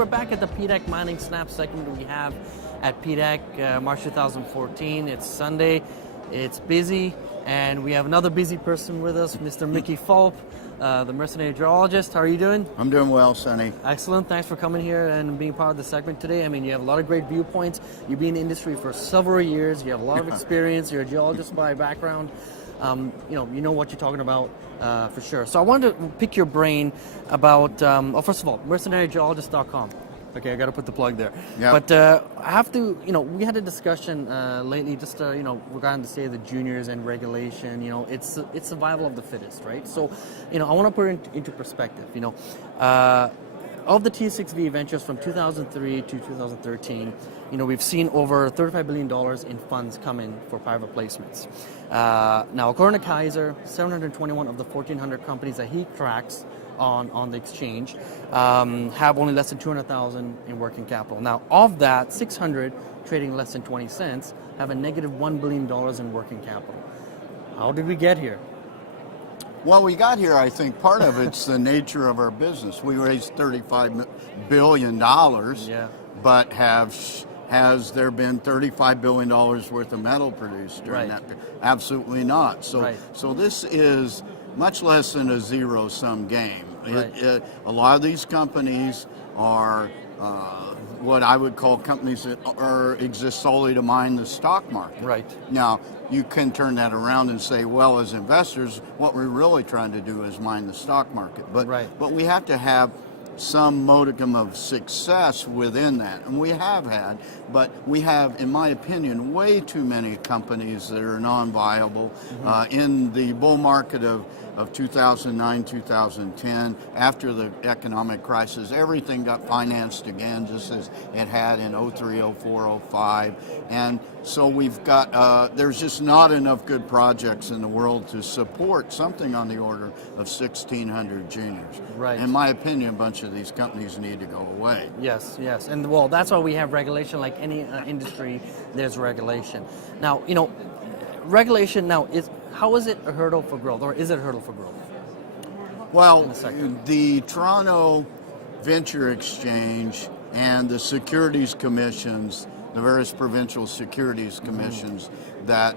we're back at the PDAC Mining Snap segment we have at PDAC, March 2014. It's Sunday, it's busy, and we have another busy person with us, Mr. Mickey Fulp, the Mercenary Geologist. How are you doing? I'm doing well, Sonny. Excellent. Thanks for coming here and being part of the segment today. I mean, you have a lot of great viewpoints. You've been in the industry for several years. You have a lot of experience. You're a geologist by background. You know what you're talking about for sure. So I wanted to pick your brain about, first of all, mercenarygeologist.com. Okay, I got to put the plug there. Yep. But I have to, we had a discussion lately just, regarding the state of the juniors and regulation. It's survival of the fittest, right? So, I want to put it into perspective. Of the T6V ventures from 2003 to 2013, we've seen over $35 billion in funds come in for private placements. Now, according to Kaiser, 721 of the 1,400 companies that he tracks on the exchange have only less than 200,000 in working capital. Now, of that, 600 trading less than 20 cents have a negative $1 billion in working capital. How did we get here? Well, we got here, I think part of it's the nature of our business. We raised $35 billion, but has there been $35 billion worth of metal produced during that period? Absolutely not. So this is much less than a zero-sum game. A lot of these companies are what I would call companies that exist solely to mine the stock market. Right. Now, you can turn that around and say, well, as investors, what we're really trying to do is mine the stock market. But we have to have some modicum of success within that. And we have had, but we have, in my opinion, way too many companies that are non-viable. In the bull market of 2009, 2010, after the economic crisis, everything got financed again, just as it had in 03, 04, 05. And so we've got, there's just not enough good projects in the world to support something on the order of 1,600 juniors. Right. In my opinion, a bunch of these companies need to go away. Yes. And well, that's why we have regulation. Like any industry, there's regulation. Now, regulation now how is it a hurdle for growth, or is it a hurdle for growth? Well, the Toronto Venture Exchange and the securities commissions, the various provincial securities commissions that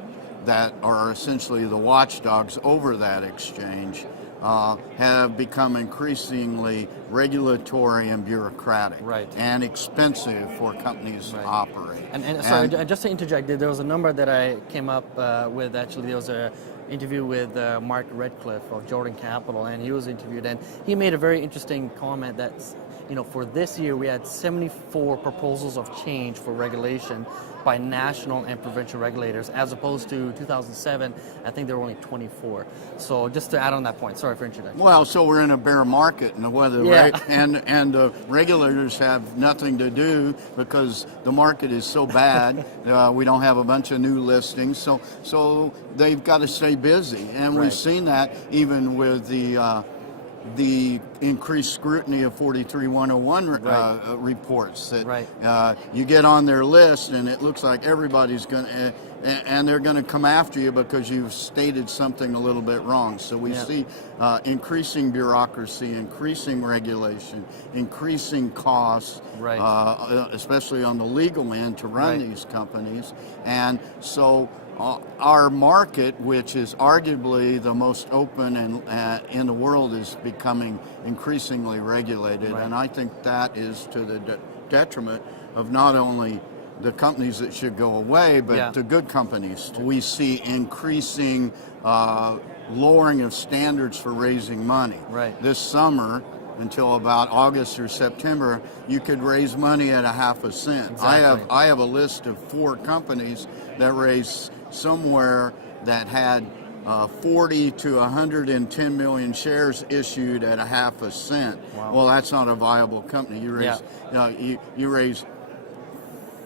are essentially the watchdogs over that exchange, have become increasingly regulatory and bureaucratic and expensive for companies to operate. And sorry, just to interject, there was a number that I came up with. Actually, there was a interview with Mark Redcliffe of Jordan Capital, and he was interviewed, and he made a very interesting comment that, for this year we had 74 proposals of change for regulation by national and provincial regulators, as opposed to 2007, I think there were only 24. So just to add on that point, sorry for introduction. Well, so we're in a bear market, and and the regulators have nothing to do because the market is so bad. We don't have a bunch of new listings, so they've got to stay busy, and we've seen that even with the increased scrutiny of 43101 reports that you get on their list and it looks like everybody's going to, and they're going to come after you because you've stated something a little bit wrong. So we see increasing bureaucracy, increasing regulation, increasing costs, especially on the legal end to run these companies. And so our market, which is arguably the most open and in the world, is becoming increasingly regulated, and I think that is to the detriment of not only the companies that should go away, but the good companies. We see increasing lowering of standards for raising money. This summer, until about August or September, you could raise money at a half a cent. I have a list of 4 companies that raised somewhere that had 40 to 110 million shares issued at a half a cent. Well, that's not a viable company. You raise, you raise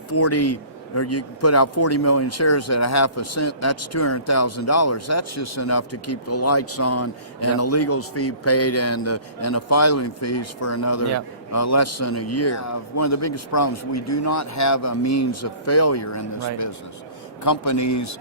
40, or you put out 40 million shares at a half a cent. That's $200,000. That's just enough to keep the lights on and the legal fee paid and the filing fees for another less than a year. One of the biggest problems, we do not have a means of failure in this business. Companies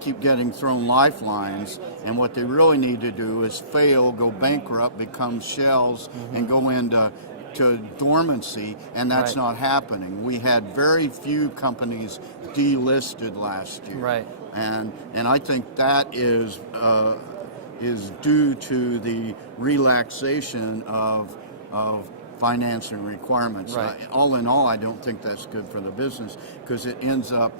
keep getting thrown lifelines, and what they really need to do is fail, go bankrupt, become shells, and go into to dormancy, and that's not happening. We had very few companies delisted last year, and I think that is due to the relaxation of financing requirements. All in all, I don't think that's good for the business, because it ends up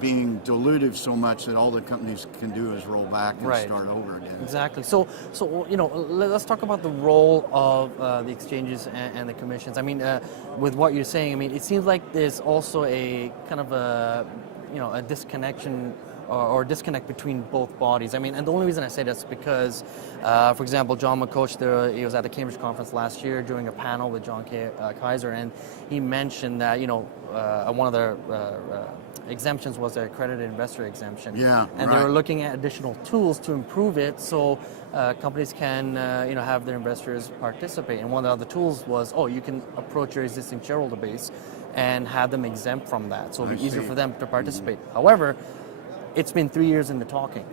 being dilutive so much that all the companies can do is roll back and start over again. Exactly. So let's talk about the role of the exchanges and the commissions. I mean, with what you're saying, I mean, it seems like there's also a kind of a disconnection or disconnect between both bodies. I mean, and the only reason I say that's because, for example, John McCoach, he was at the Cambridge conference last year doing a panel with John Kaiser, and he mentioned that one of the exemptions was the accredited investor exemption. And they were looking at additional tools to improve it, so companies can have their investors participate. And one of the other tools was, you can approach your existing shareholder base and have them exempt from that, so it'll be easier for them to participate. However, it's been 3 years in the talking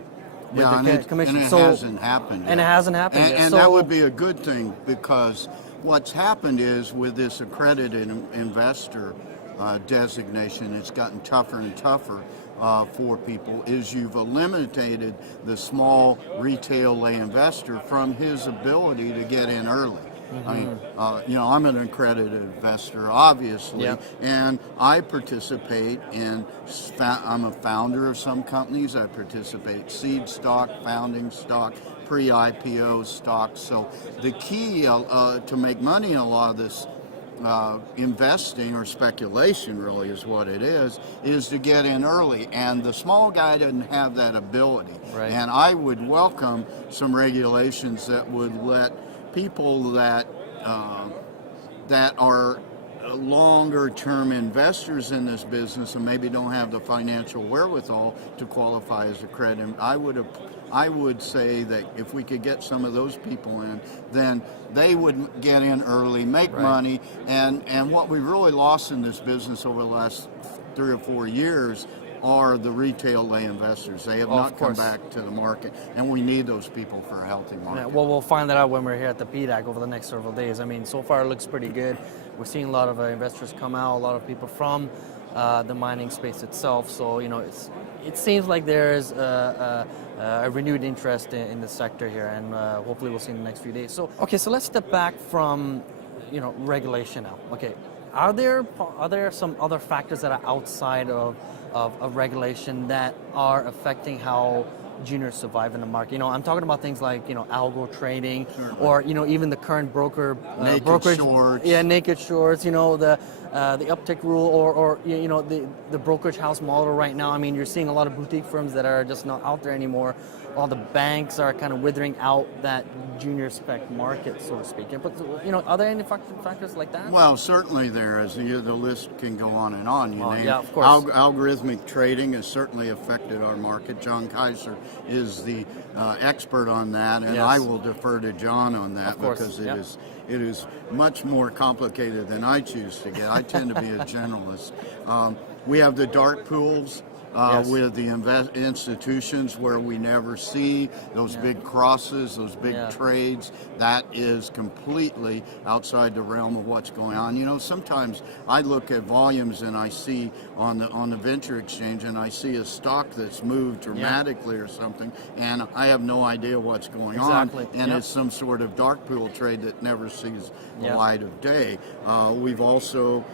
with the commission. And it hasn't happened yet. And it hasn't happened yet. And that would be a good thing, because what's happened is with this accredited investor designation, it's gotten tougher and tougher for people, is you've eliminated the small retail lay investor from his ability to get in early. I mean, I'm an accredited investor, obviously, and I participate in, I'm a founder of some companies. I participate seed stock, founding stock, pre-IPO stock. So the key to make money in a lot of this investing or speculation, really is what it is to get in early, and the small guy doesn't have that ability. And I would welcome some regulations that would let people that are longer-term investors in this business and maybe don't have the financial wherewithal to qualify as accredited. I would say that if we could get some of those people in, then they would get in early, make money, and what we've really lost in this business over the last 3 or 4 years are the retail lay investors. They have not come back to the market, and we need those people for a healthy market. Well, we'll find that out when we're here at the PDAC over the next several days. I mean, so far it looks pretty good. We're seeing a lot of investors come out, a lot of people from the mining space itself. So, it seems like there is a renewed interest in the sector here, and hopefully we'll see in the next few days. So, so let's step back from, regulation now. Okay, are there some other factors that are outside of regulation that are affecting how juniors survive in the market? I'm talking about things like algo trading, or even the current brokerage shorts. Naked shorts. The uptick rule, or the brokerage house model right now. I mean, you're seeing a lot of boutique firms that are just not out there anymore. All the banks are kind of withering out that junior spec market, so to speak. But are there any factors like that? Well, certainly there is. The list can go on and on. Of course. Algorithmic trading has certainly affected our market. John Kaiser is the expert on that, and I will defer to John on that, because it is much more complicated than I choose to get. I tend to be a generalist. We have the dark pools. With the institutions where we never see those big crosses, those big trades. That is completely outside the realm of what's going on. Sometimes I look at volumes and I see on the venture exchange, and I see a stock that's moved dramatically or something, and I have no idea what's going on, and it's some sort of dark pool trade that never sees the light of day. We've also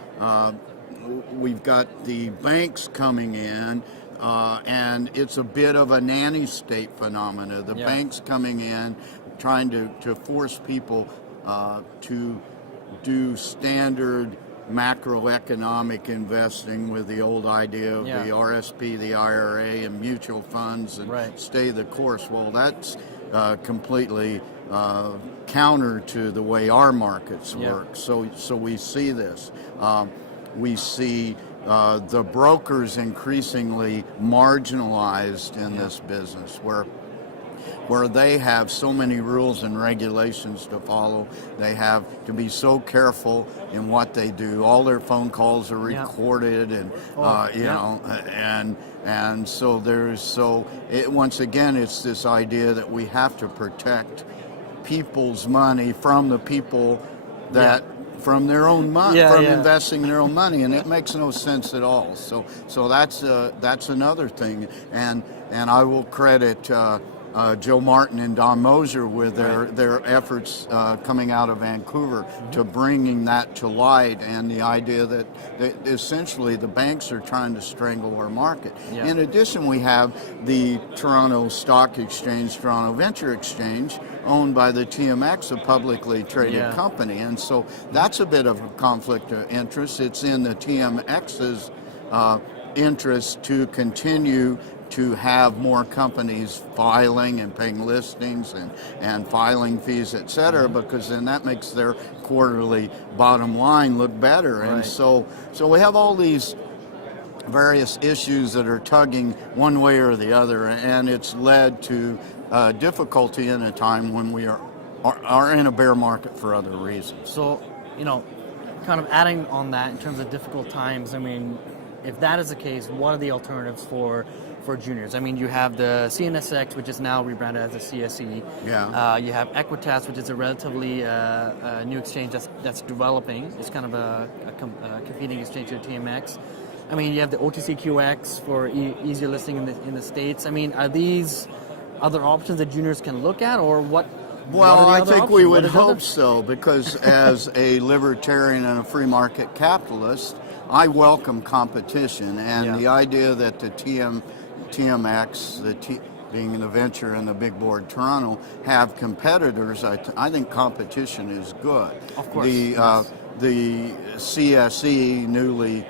we've got the banks coming in, and it's a bit of a nanny state phenomena. The banks coming in, trying to force people to do standard macroeconomic investing with the old idea of the RSP, the IRA, and mutual funds, and stay the course. Well, that's completely counter to the way our markets work. So we see this. We see the brokers increasingly marginalized in this business, where they have so many rules and regulations to follow. They have to be so careful in what they do. All their phone calls are recorded, and and so once again, it's this idea that we have to protect people's money from the people that from their own money, Yeah, from yeah. investing their own money, and it makes no sense at all. So that's another thing, and I will credit Joe Martin and Don Moser with their efforts coming out of Vancouver to bringing that to light, and the idea that essentially the banks are trying to strangle our market. Yeah. In addition, we have the Toronto Stock Exchange, Toronto Venture Exchange, owned by the TMX, a publicly traded company, and so that's a bit of a conflict of interest. It's in the TMX's interest to continue to have more companies filing and paying listings and filing fees, et cetera, because then that makes their quarterly bottom line look better. And so we have all these various issues that are tugging one way or the other, and it's led to difficulty in a time when we are in a bear market for other reasons. So, kind of adding on that in terms of difficult times, I mean, if that is the case, what are the alternatives for juniors? I mean, you have the CNSX, which is now rebranded as the CSE. Yeah. You have Equitas, which is a relatively new exchange that's developing. It's kind of a competing exchange to TMX. I mean, you have the OTCQX for easier listing in the States. I mean, are these other options that juniors can look at, or what? Well, I think we would hope so, because as a libertarian and a free market capitalist, I welcome competition, and the idea that the TMX, being the venture and the big board Toronto, have competitors, I think competition is good. Of course. The CSE, newly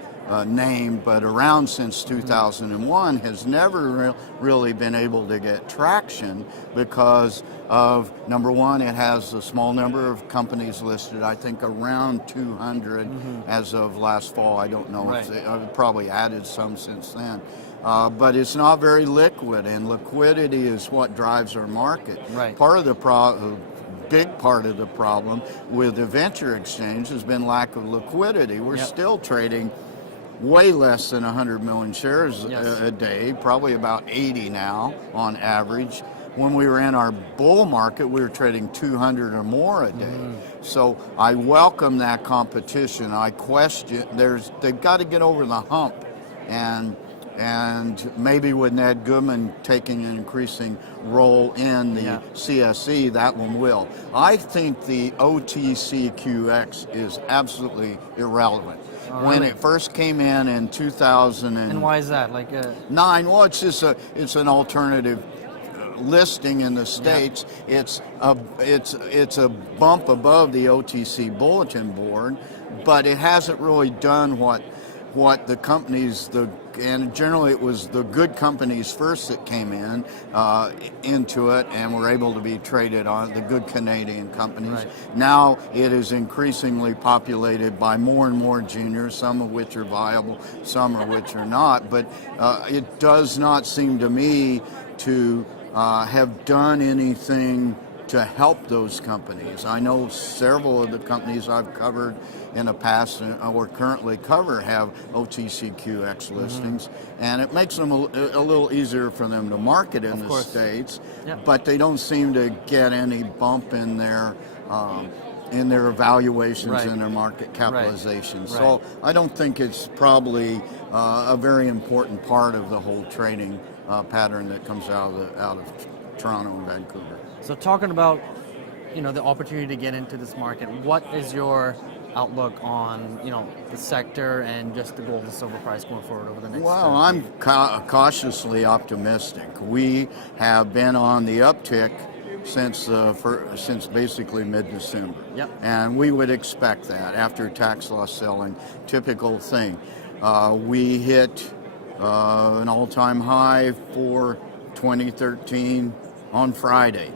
named, but around since 2001, has never really been able to get traction because of, number one, it has a small number of companies listed, I think around 200 as of last fall. I don't know if I've probably added some since then. But it's not very liquid, and liquidity is what drives our market. Part of the big part of the problem with the venture exchange has been lack of liquidity. We're still trading way less than 100 million shares a day, probably about 80 now on average. When we were in our bull market, we were trading 200 or more a day. So I welcome that competition. I question, they've got to get over the hump, and maybe with Ned Goodman taking an increasing role in the CSE, that one will. I think the OTCQX is absolutely irrelevant. When it first came in 2000 and why is that? Nine. Well, it's just it's an alternative listing in the States. It's a bump above the OTC bulletin board, but it hasn't really done what the companies, and generally it was the good companies first that came into it and were able to be traded on, the good Canadian companies. Now it is increasingly populated by more and more juniors, some of which are viable, some of which are not, but it does not seem to me to have done anything to help those companies. I know several of the companies I've covered in the past or currently cover have OTCQX listings, and it makes them a little easier for them to market in the States, but they don't seem to get any bump in their evaluations and their market capitalization. So I don't think it's probably a very important part of the whole trading pattern that comes out of Toronto and Vancouver. So talking about, the opportunity to get into this market, what is your outlook on, the sector and just the gold and silver price going forward over the next? Well, I'm cautiously optimistic. We have been on the uptick since basically mid-December, and we would expect that after tax loss selling, typical thing. We hit an all-time high for 2013 on Friday.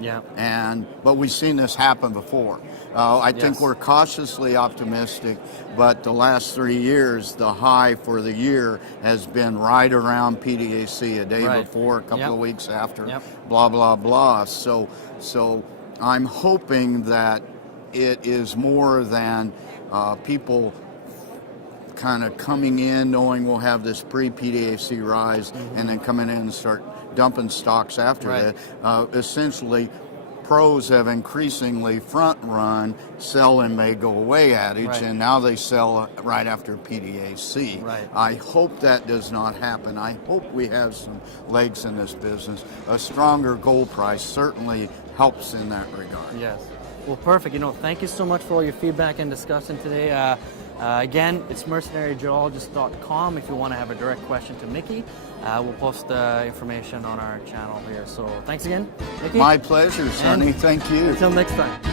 But we've seen this happen before. I think we're cautiously optimistic, but the last 3 years, the high for the year has been right around PDAC, a day before, a couple of weeks after, blah, blah, blah. So I'm hoping that it is more than people kind of coming in knowing we'll have this pre-PDAC rise and then coming in and start dumping stocks after that. Essentially pros have increasingly front run sell and may go away adage, Right. and now they sell right after PDAC. Right. I hope that does not happen. I hope we have some legs in this business. A stronger gold price certainly helps in that regard. Yes. Well, perfect. Thank you so much for all your feedback and discussion today. Again, it's mercenarygeologist.com if you want to have a direct question to Mickey. We'll post the information on our channel here. So thanks again, Mickey. My pleasure, Sonny. And Thank you. Until next time.